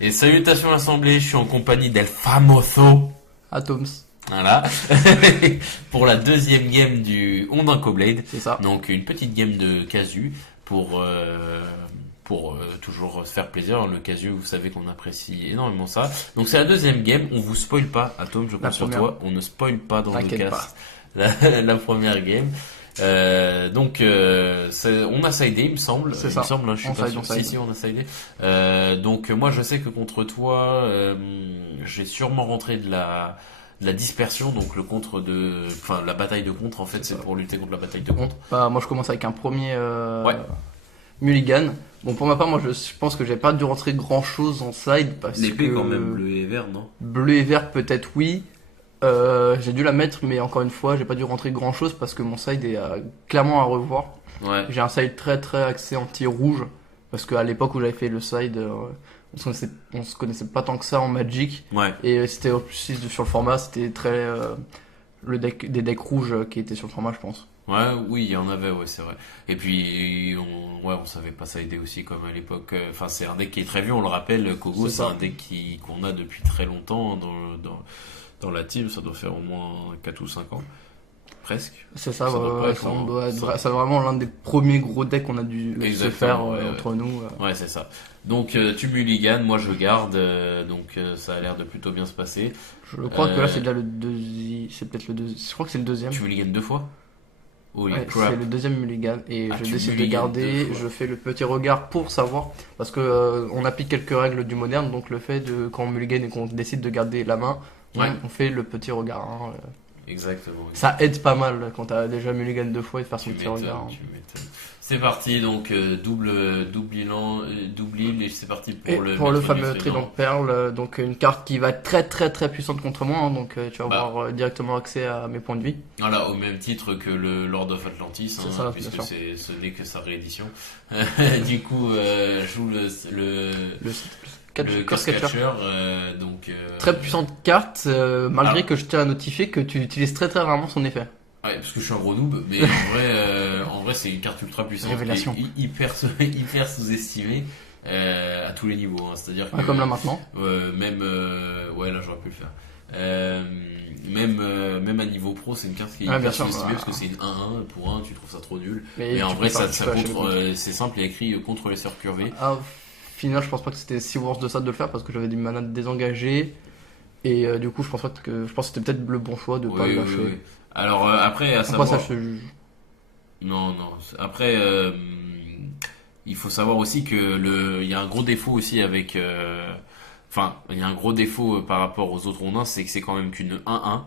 Et salutations l'assemblée, je suis en compagnie d'El Famoso. Atoms, Voilà. Pour la deuxième game du Ondanko Blade. c'est ça. Donc une petite game de casu pour toujours se faire plaisir. Le casu, vous savez qu'on apprécie énormément ça. Donc c'est la deuxième game. On vous spoil pas, Atom, je La compte sur première. toi. On ne spoil pas dans le T'inquiète cast la première game. On a sidé, il me semble. C'est Il ça. me semble, hein, je suis On pas side, sûr. on side. Si, on a sidé. Donc moi, je sais que contre toi, j'ai sûrement rentré de la dispersion, donc la bataille de contre, en fait, c'est ça. pour lutter contre la bataille de contre. Moi je commence avec un premier Ouais. mulligan. Bon, pour ma part, moi je pense que j'ai pas dû rentrer grand chose en side parce L'épée, que quand même, bleu et vert, non? bleu et vert peut-être oui. J'ai dû la mettre, mais encore une fois, j'ai pas dû rentrer grand chose parce que mon side est clairement à revoir. Ouais. J'ai un side très très axé anti-rouge parce qu'à l'époque où j'avais fait le side, on se connaissait pas tant que ça en Magic. Ouais. Et c'était en plus sur le format, c'était très des decks rouges qui étaient sur le format, je pense. Ouais, oui, il y en avait, ouais, c'est vrai. Et puis, on savait pas sider aussi comme à l'époque. Enfin, c'est un deck qui est très vieux, on le rappelle, Kogo, C'est c'est ça. un deck qu'on a depuis très longtemps dans la team, ça doit faire au moins 4 ou 5 ans. Presque. C'est ça, Ça doit pas être ça, loin. on doit être Ça- c'est vraiment l'un des premiers gros decks qu'on a dû se Exactement, faire ouais, ouais. entre nous. Ouais, c'est ça. Donc, tu mulligan, moi je garde, ça a l'air de plutôt bien se passer. Je crois que là Euh, c'est déjà le deuxième, c'est peut-être le deuxième. Je crois que c'est le deuxième. Tu mulligan 2 fois? Holy Ouais, crap. c'est le deuxième mulligan et Ah, je tu décide de mulligan garder. 2 fois. Je fais le petit regard pour savoir parce que on applique quelques règles du moderne, donc le fait de quand on mulligan et qu'on décide de garder la main, Ouais. on fait le petit regard. Hein. Exactement. Ça aide pas mal quand t'as déjà mulligan 2 fois et de faire son Tu petit m'étonnes, regard. Hein. tu m'étonnes. C'est parti, donc double bilan, double île, et c'est parti Et pour le pour le maître du fameux Frémant. Trident Perle, donc une carte qui va être très très très puissante contre moi, hein, donc tu vas Bah. avoir directement accès à mes points de vie. Voilà, au même titre que le Lord of Atlantis, C'est hein, ça, bien puisque sûr. ce n'est que sa réédition. Du coup, joue le Cascatcher. Cascatcher, Très puissante carte, malgré Ah. que je tiens à notifier que tu utilises très très rarement son effet. Ouais, parce que je suis un gros noob, mais en vrai, c'est une carte ultra puissante, Révélation. qui est hyper sous-estimée à tous les niveaux. Hein. C'est-à-dire que Ouais, comme là maintenant. ouais, là j'aurais pu le faire. Même à niveau pro, c'est une carte qui est Ouais, bien hyper sûr, sous-estimée bah. parce que c'est une 1-1 pour 1, tu trouves ça trop nul. Mais Mais en tu vrai, peux pas- ça tu peux acheter contre, le c'est simple, il y a écrit contre les sœurs curvées. Ah, au final, je pense pas que c'était si worth de ça de le faire parce que j'avais du mana désengagé. Et du coup, je pense que c'était peut-être le bon choix de pas Oui, le oui, lâcher. oui. Alors après, à Pourquoi savoir. ça se juge? Non, non. Après, il faut savoir aussi que il y a un gros défaut aussi avec. Enfin, il y a un gros défaut par rapport aux autres rondins, c'est que c'est quand même qu'une 1-1.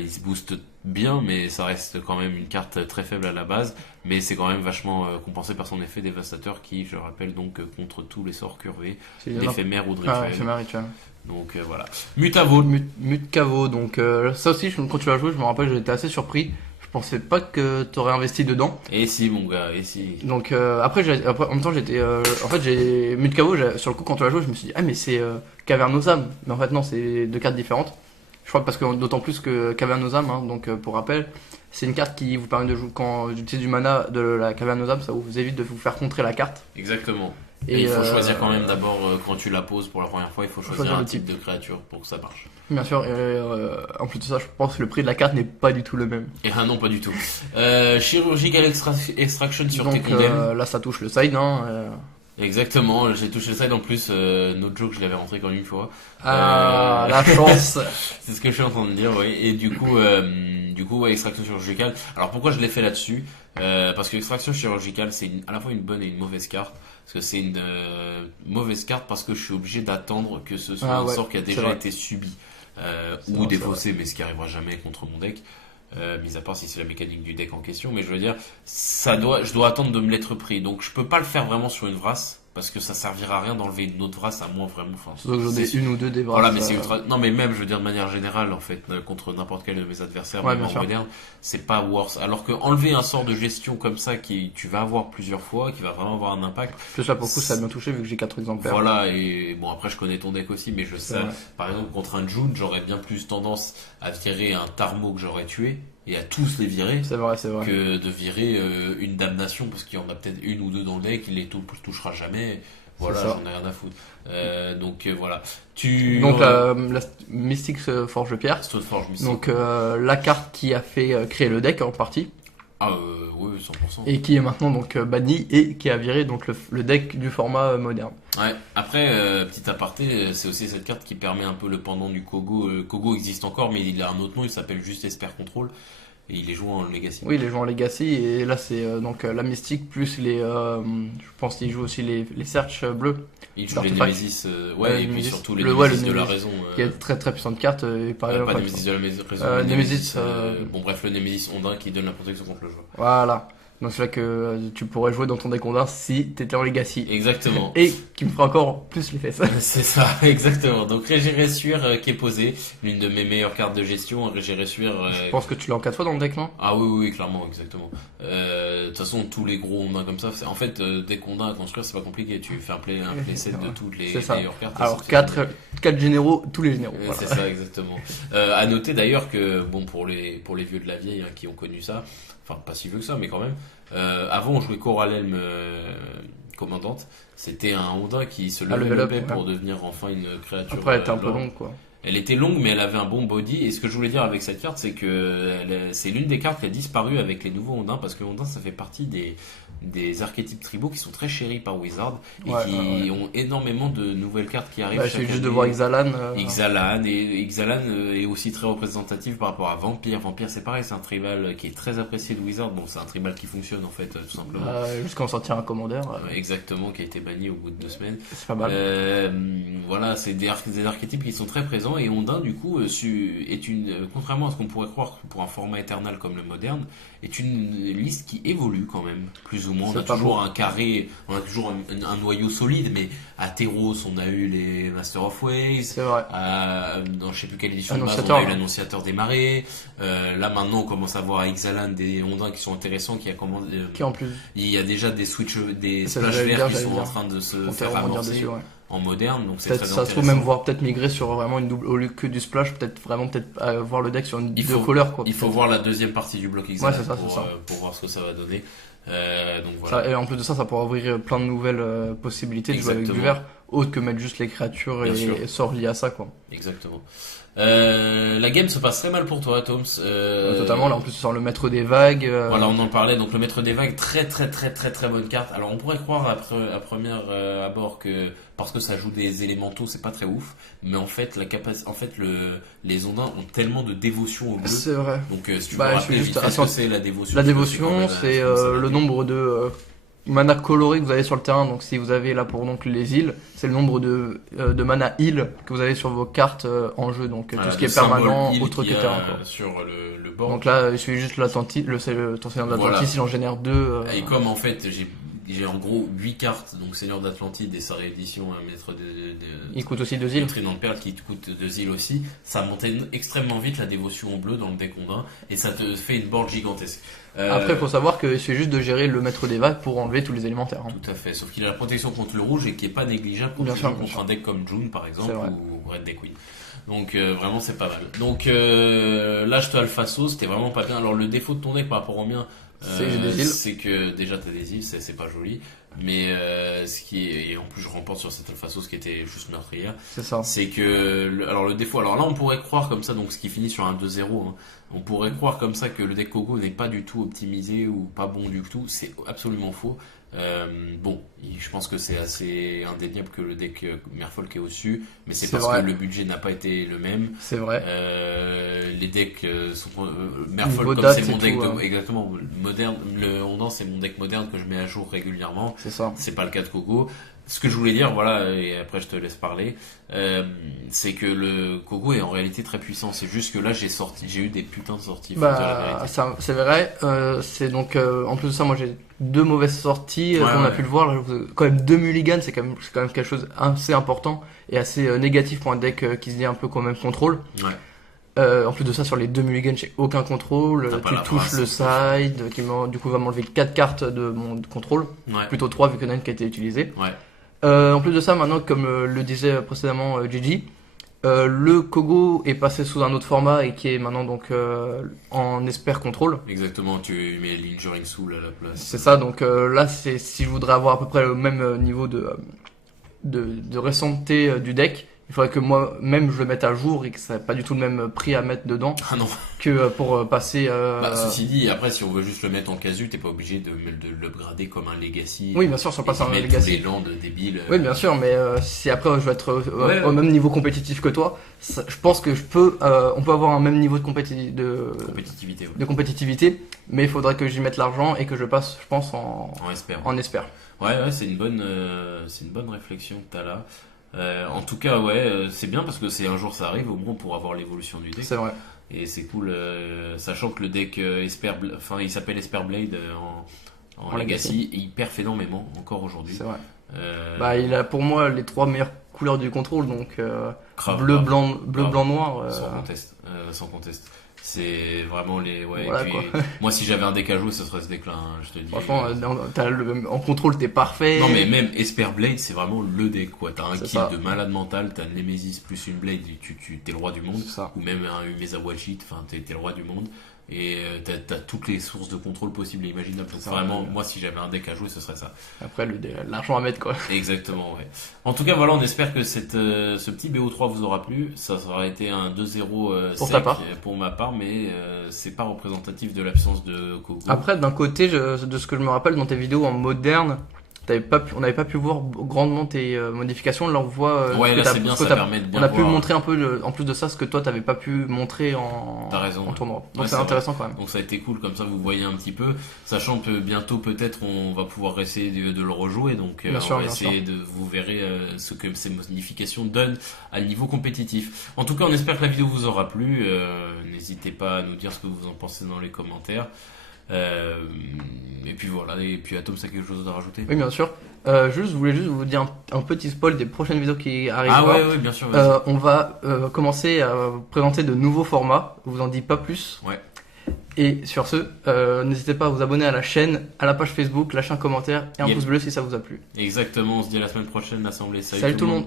Il se booste bien, mais ça reste quand même une carte très faible à la base. Mais c'est quand même vachement compensé par son effet dévastateur qui, je le rappelle, donc contre tous les sorts curvés, C'est d'éphémère ou de Ah, rituel. éphémère rituel. Donc voilà. Mutavo. Mute caveau, donc ça aussi, quand tu l'as joué, je me rappelle, j'étais assez surpris. Je pensais pas que t'aurais investi dedans. Et si, mon gars, et si. Donc après, en même temps, en fait, j'ai Mute caveau, sur le coup, quand tu l'as joué, je me suis dit, ah, mais c'est Caverne aux âmes. Mais en fait, non, c'est deux cartes différentes. Je crois parce que d'autant plus que Caverne aux âmes, hein, donc pour rappel, c'est une carte qui vous permet de jouer quand vous utilisez du mana de la Caverne aux âmes, ça vous évite de vous faire contrer la carte. Exactement. Et il faut Et, choisir quand même d'abord, quand tu la poses pour la première fois, il faut choisir choisir un le type type. de créature pour que ça marche. Bien sûr, en plus de ça, je pense que le prix de la carte n'est pas du tout le même. Et ah non, pas du tout. Chirurgical Extraction sur tes Donc condemnes. là, ça touche le side, hein. Exactement, j'ai touché le side en plus, no joke, je l'avais rentré qu'en une fois. Ah, la chance. C'est ce que je suis en train de dire, oui. Et du coup, ouais, extraction chirurgicale. Alors pourquoi je l'ai fait là-dessus? Parce que l'extraction chirurgicale, c'est à la fois une bonne et une mauvaise carte. Parce que c'est une mauvaise carte parce que je suis obligé d'attendre que ce soit un Ouais, sort qui a c'est déjà vrai. été subi C'est ou vrai, défaussé, mais ce qui arrivera jamais contre mon deck. Mis à part si c'est la mécanique du deck en question, mais je veux dire, je dois attendre de me l'être pris. Donc je peux pas le faire vraiment sur une Vrasse parce que ça servira à rien d'enlever une autre Vrasse à moins vraiment. Enfin, Surtout que j'en ai c'est- une ou deux des bras. voilà, mais c'est ultra. Non, mais même, je veux dire de manière générale, en fait, contre n'importe quel de mes adversaires, Ouais, même bien en sûr. moderne, c'est pas worse. Alors que enlever un sort de gestion comme ça, tu vas avoir plusieurs fois, qui va vraiment avoir un impact. Plus là, pour le coup, ça a bien touché vu que j'ai 4 exemplaires. Voilà, et bon, après, je connais ton deck aussi, mais je C'est sais, vrai. par exemple, contre un June, j'aurais bien plus tendance à virer un Tarmo que j'aurais tué, et à tous les virer, C'est vrai, c'est vrai. que de virer une damnation, parce qu'il y en a peut-être une ou deux dans le deck, il les touchera jamais. Voilà, ça. j'en ai rien à foutre. Donc voilà. Tu Donc la Mystic Forge de Pierre. Stoneforge Mystique. Donc la carte qui a fait créer le deck en partie. Ah oui, 100%. Et qui est maintenant donc bannie et qui a viré donc le deck du format moderne. Ouais. Après, petit aparté, c'est aussi cette carte qui permet un peu le pendant du Kogo. Kogo existe encore, mais il a un autre nom. Il s'appelle juste Esper Control. Et il est joué en Legacy. Oui, il est joué en Legacy et là c'est donc la Mystique plus je pense qu'il joue aussi les Search bleus. Il joue les Artefact. Nemesis, Ouais, et puis Nemesis. surtout les le Nemesis de la Nemesis, raison. qui est très très puissante carte. Et pareil, Pas enfin, Nemesis de la raison, Nemesis, bon bref, le Nemesis Ondin qui donne la protection contre le joueur. Voilà. Donc c'est là que tu pourrais jouer dans ton deck Ondin si t'étais en Legacy. Exactement. Et qui me fera encore plus les fesses. C'est ça, exactement. Donc Régéressuire qui est posé, l'une de mes meilleures cartes de gestion. Régéressuire. Je pense que tu l'as en 4 fois dans le deck, non? Ah oui, clairement, exactement. De toute façon, tous les gros ondins comme ça, en fait, dès qu'on a à construire, c'est pas compliqué. Tu fais un playset de toutes les meilleures cartes. Alors 4 généraux, tous les généraux. Voilà. C'est ça, exactement. À noter d'ailleurs que, bon, pour les vieux de la vieille qui ont connu ça, enfin pas si vieux que ça, mais quand même, avant on jouait Coralhelm commandante, c'était un ondin qui se level up, pour devenir enfin une créature. Après, elle était un peu lore. longue, quoi. Elle était longue, mais elle avait un bon body. Et ce que je voulais dire avec cette carte, c'est que c'est l'une des cartes qui a disparu avec les nouveaux ondins, parce que ondin, ça fait partie des archétypes tribaux qui sont très chéris par Wizard et qui ont énormément de nouvelles cartes qui arrivent. Il suffit juste de voir Ixalan. Ixalan, et Ixalan est aussi très représentatif par rapport à Vampire. Vampire, c'est pareil, c'est un tribal qui est très apprécié de Wizard. Bon, c'est un tribal qui fonctionne en fait, tout simplement. Jusqu'à en sortir un commandeur. Exactement, qui a été banni au bout de 2 semaines. C'est pas mal. Voilà, c'est des archétypes qui sont très présents, et Ondin du coup contrairement à ce qu'on pourrait croire pour un format éternel comme le moderne, est une liste qui évolue quand même plus ou moins. On a toujours un carré, on a toujours un noyau solide, mais à Theros on a eu les Master of Waves, c'est vrai. dans je sais plus quelle édition de base on a eu l'Annonciateur des Marées. Là maintenant on commence à voir à Ixalan des Ondins qui sont intéressants, qui en plus il y a déjà des splash verts qui sont en train de se faire amorcer en moderne, donc c'est très intéressant. Ça se trouve même voir peut-être migrer sur vraiment une double, au lieu que du splash, peut-être voir le deck sur une deux couleurs, quoi. Il faut voir la deuxième partie du bloc Ixalan pour voir ce que ça va donner. Donc voilà. Et en plus de ça pourra ouvrir plein de nouvelles possibilités de jouer avec du vert, autre que mettre juste les créatures et sorts liés à ça, quoi. Exactement. La game se passe très mal pour toi, Toms. Totalement, là en plus sur le maître des vagues. Voilà, on en parlait. Donc le maître des vagues, très bonne carte. Alors on pourrait croire à première abord que parce que ça joue des élémentaux, c'est pas très ouf. Mais en fait, les ondins ont tellement de dévotion au bleu. C'est vrai. Donc si tu veux rappeler vite fait ce que c'est la dévotion. La dévotion, c'est le nombre de mana coloré que vous avez sur le terrain. Donc si vous avez là pour donc les îles, c'est le nombre de mana heal que vous avez sur vos cartes en jeu. Donc tout ce qui est permanent, autre que terrain, quoi. Sur le bord. Donc là, il suffit juste l'Atlantis, ton Seigneur de l'Atlantis, il en génère 2. Et comme en fait j'ai en gros 8 cartes, donc Seigneur d'Atlantide et sa réédition, maître il coûte aussi 2 îles. Trident de Perle qui te coûte 2 îles aussi. Ça montait extrêmement vite la dévotion au bleu dans le deck Ondin, et ça te fait une board gigantesque. Après, il faut savoir qu'il suffit juste de gérer le maître des vagues pour enlever tous les élémentaires. Tout à fait, sauf qu'il a la protection contre le rouge et qui est pas négligeable contre un deck comme June par exemple ou Red Deck Queen. Donc vraiment c'est pas mal. Donc là je te Alphaso, c'était vraiment pas bien. Alors le défaut de ton deck par rapport au mien, c'est que déjà t'as des îles, c'est pas joli. Mais et en plus je remporte sur cette Alphaso, ce qui était juste meurtrière. C'est ça. C'est que le défaut. Alors là on pourrait croire comme ça, donc ce qui finit sur un 2-0. Hein, on pourrait croire comme ça que le deck Kogo n'est pas du tout optimisé ou pas bon du tout. C'est absolument faux. Je pense que c'est assez indéniable que le deck Merfolk est au-dessus, mais c'est parce que le budget n'a pas été le même. C'est vrai. Les decks sont Merfolk, comme c'est mon deck exactement moderne. Le Ondin, c'est mon deck moderne que je mets à jour régulièrement. C'est ça. C'est pas le cas de Kogo. Ce que je voulais dire, voilà, et après je te laisse parler, c'est que le Kogo est en réalité très puissant. C'est juste que là j'ai eu des putains de sorties. C'est vrai. C'est donc en plus de ça, moi j'ai 2 mauvaises sorties. On a pu le voir. Là, quand même 2 mulligans, c'est quand même quelque chose assez important et assez négatif pour un deck qui se dit un peu quand même contrôle. Ouais. En plus de ça, sur les 2 mulligans, j'ai aucun contrôle. Tu touches le side, qui du coup va m'enlever 4 cartes de mon contrôle. Ouais. Plutôt 3 vu qu'il y en a une qui a été utilisée. Ouais. En plus de ça, maintenant, comme le disait précédemment Gigi, le Kogo est passé sous un autre format et qui est maintenant donc en Esper Control. Exactement, tu mets l'Injuring Soul à la place. C'est ça, donc là, si je voudrais avoir à peu près le même niveau de récenter du deck, il faudrait que moi-même je le mette à jour et que ça n'ait pas du tout le même prix à mettre dedans Ah non. que pour passer. Ceci dit, après, si on veut juste le mettre en casu, t'es pas obligé de l'upgrader comme un Legacy. Oui, bien sûr, si on passe à un Legacy. Legacy. Tous les landes débiles. Oui, bien sûr, mais si après je veux être Ouais. au même niveau compétitif que toi, je pense que on peut avoir un même niveau de, Compétitivité, ouais. de compétitivité, mais il faudrait que j'y mette l'argent et que je passe, je pense, En espère. en espère. Ouais, c'est une bonne réflexion que t'as là. En tout cas, ouais, c'est bien parce que c'est un jour ça arrive, au moins pour avoir l'évolution du deck. C'est vrai. Et c'est cool, sachant que le deck il s'appelle Esperblade en En Legacy, et il perf énormément encore aujourd'hui. C'est vrai. Euh, Il a pour moi les 3 meilleures couleurs du contrôle, donc grave, bleu, grave, blanc, grave. noir. Sans conteste, sans conteste. C'est vraiment les. Ouais, Voilà, et puis, moi, si j'avais un deck à jouer, ce serait ce deck-là, hein, je te dis. Franchement, en contrôle, t'es parfait. Non, mais même Esperblade, c'est vraiment le deck, quoi. T'as un C'est kill ça. de malade mental, t'as une Nemesis plus une Blade, et t'es le roi du monde. C'est ça. Ou même un Umeza Wachit, enfin, t'es le roi du monde. Et t'as toutes les sources de contrôle possibles et imaginables. Donc, Ça, vraiment, ouais. moi, si j'avais un deck à jouer, ce serait ça. Après, l'argent à mettre, quoi. Exactement, ouais. En tout cas, voilà, on espère que ce petit BO3 vous aura plu. Ça aurait été un 2-0 Pour sec ta part. pour ma part, mais c'est pas représentatif de l'absence de Kogo. Après, d'un côté, de ce que je me rappelle dans tes vidéos en moderne, on n'avait pas pu voir grandement tes modifications. Là, on voit. Ouais, ce que là t'as- c'est bien, ce que ça t'as- permet de bien On a pu voir. montrer un peu, en plus de ça, ce que toi, t'avais pas pu montrer T'as raison, en ouais. tournoi. Donc Ouais, c'est c'est intéressant quand même. Donc ça a été cool, comme ça vous voyez un petit peu, sachant que bientôt peut-être on va pouvoir essayer de le rejouer, donc Bien sûr, on va bien essayer vous verrez ce que ces modifications donnent à le niveau compétitif. En tout cas, on espère que la vidéo vous aura plu. N'hésitez pas à nous dire ce que vous en pensez dans les commentaires. Et puis voilà, et puis Atom, ça a quelque chose à rajouter? Oui, bien sûr. Je voulais juste vous dire un petit spoil des prochaines vidéos qui arrivent. Ah ouais, bien sûr. Vas-y. On va commencer à présenter de nouveaux formats. Je vous en dis pas plus. Ouais. Et sur ce, n'hésitez pas à vous abonner à la chaîne, à la page Facebook, lâcher un commentaire et un Yep. pouce bleu si ça vous a plu. Exactement, on se dit à la semaine prochaine, l'Assemblée. Salut tout le monde.